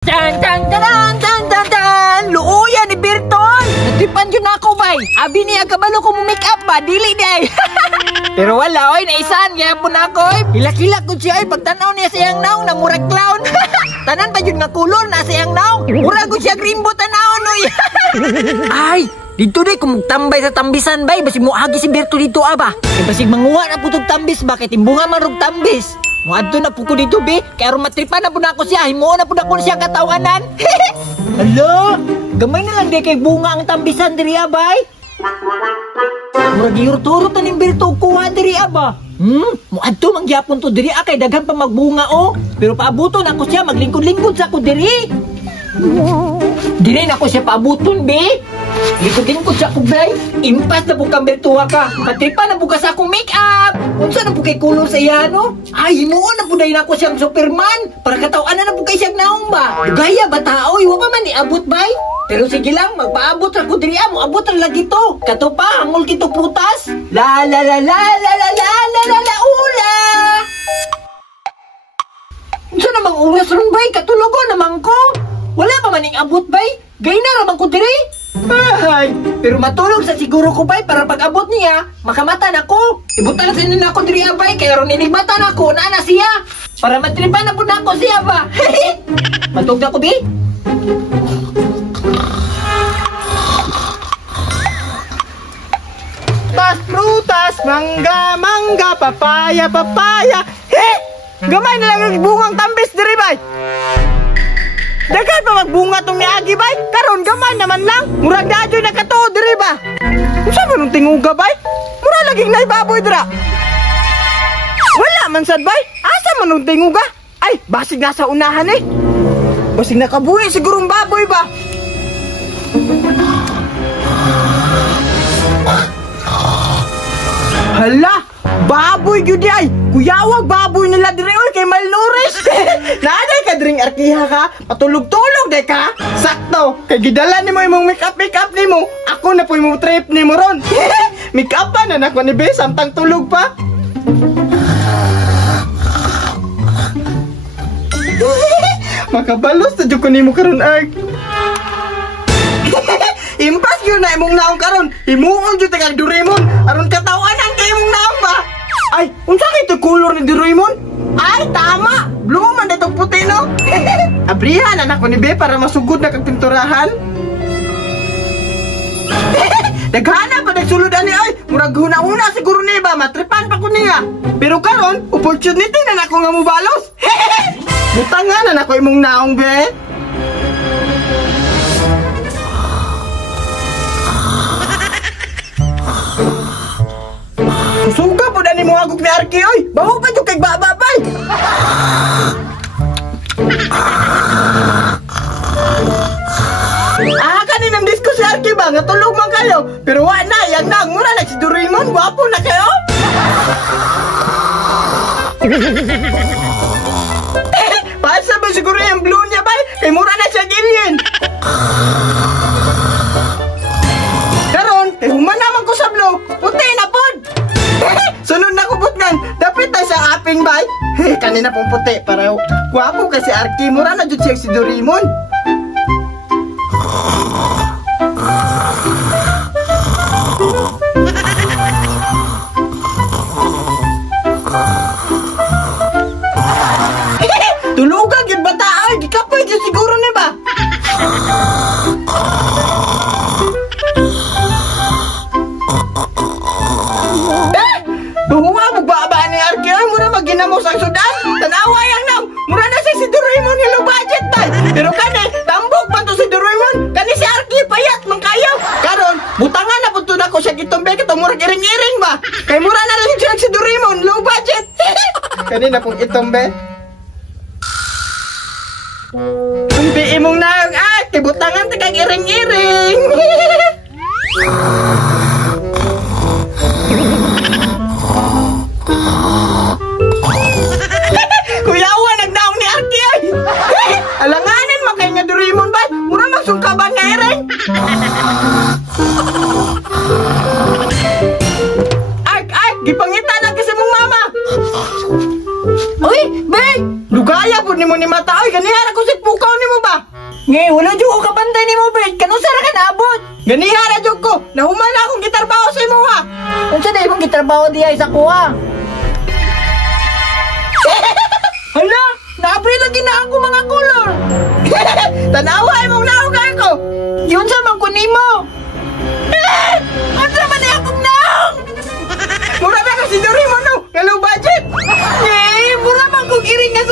Tan tan tan tan tan tan. Luoyan ni Berton. Natipan yun ako bay. Abi niya kabalo ko mo make up ba dili day. Pero wala oy naisan kaya po na ako. Hilak-hilak ko siya ay pagtanaw niya siyang naong na murag clown. Tanan pa yun nga kulor na siyang naong. Murag ko siya rainbow tanawon oy. Ay, dito di kung tambay sa tambisan bay basi mo agi si Berto dito aba. Kay basig manguha na putog tambis ba kay timbunga marog tambis. Muadto na po ko dito, be. Kaya matripan na po na ako siya. Himuon na po na ko siya katawanan. Hala, gamay na lang di kay bunga ang tambisan diri, abay. Murag yurturot na nimbirto kuha diri, aba. Muadto mangyapon to diri, kay daghan pa magbunga, oh. Pero paabuton ako siya, maglingkod-lingkod sa ako diri. Diri na ko siya paabuton, be. Lingkod-lingkod sa ako, be. Impas na po kang birtuha ka. Matripan na po ka sa akong make-up. Unsa na po kay kulor sa iya, no? Ay, himuon na po dahil ako siyang Superman. Para katawan na po kay siyang naong ba? Gaya ba tao? Iwa pa man iabot bay? Pero sige lang, magpaabot ra ko diri mo. Abot ra lagi to. Kato pa, hangol kito putas. La la la la la la la la la la ula. Unsa namang oras ron bay? Katulogo naman ko. Wala pa maning abot bay? Gay na ramang ko diri. Ay, pero matulog sa siguro ko bay para pag abot niya, makamatan ako. Ibutan na ako diri abay, kaya ron inibatan ako, na siya. Para matripan na po na ako siya ba. Matug na ko, bi? Prutas, mangga, mangga, papaya, papaya. He! Gamay na lang ang bungang tambis diri bay. Dagan pa magbunga tong niagi bay. Karon gamay naman lang. Murag dadyo na katuod diri ba. Unsa man ang tinguga bay? Mura laging naibaboy dira. Wala man sad bay. Asa man ang tinguga? Ay, basig nasa unahan eh. Basig nakabuhi sigurong baboy ba. Hala, baboy gyud ay. Kuyawag baboy nila diri oy kay malnourished. Naaday ka dring arkiha ka, patulog-tulog day ka. Sakto, kay gidala nimo imong make-up nimo. Ako na po imong trip nimo ron. Make-up pa na nako ni be samtang tulog pa. Makabalos na jud ko nimo karon ay. Impas yun na imong naong karon. Himuon jud kag Doraemon. Aron katawanan kay imong naong ba? Ay, unsa kay to color ni Doraemon? Ay, tama. Blue man datong puti no. Abrihan anak ko ni be para masugod na kag pinturahan. Daghana pa nagsulod ani ay. Murag huna-una siguro ni ba matripan pa ko niya. Pero karon, opportunity na nako nga mobalos. Butangan na nako imong naong be. Suga po na ni mo agok ni Arki, oy! Baho pa yung kay bababay! Kaninang disco si Arki ba? Nga tulog man kayo! Pero wa na, yang na, mura na si Doraemon, wapo na kayo! Pasa ba siguro yung blue niya ba? Kay mura na siya gilyin! Karon, kay human naman ko sa blue, puti na pod! Sunod na kubot ngan, dapat tayo sa aping bay. Kanina pong puti, para guwapo kasi Arki. Mura na dyan siya si Doraemon. Tulugan yun bata ay, di ka pwede siguro na ba? Huwa magbaba ni Arki ay mura maginamos ang sudan. Tanawa yang nam. Mura na si Doraemon nga low budget ba. Pero kani tambok pa to si Doraemon. Kani si Arki payat man kayo. Karon butangan na pud na ko sa gitombe kato mura iring-iring ba. Kay mura na lang siya si Doraemon low budget. Kani na pong itombe. Tumbi imong naong kay butangan ta kag iring-iring. Kuyawa nagdaong ni Arki ay. Alanganin man kay nga Doraemon ba? Mura magsungkaban nga iring. Ay, gipangita na kasi mong mama. Uy, Beng! Lugaya po ni mo ni mata. Ay, ganihara ko si pukaw ni mo ba? Ngay, wala dyan ko kabantay ni mo, Bert. Kanong sara ka naabot? Ganiha na jud ko. Nahuman na akong gitarbaho sa imo ha. Kung siya na ibang gitrabaho diya sa kuha. Hala, naapri lagi na ako mga kulor. Tanawa imong nahugan ko. Yun sa magkunin mo. Ano naman na akong naong? Mura na ka si Doraemon no. Nga low budget. Eh, mura man kong iring nga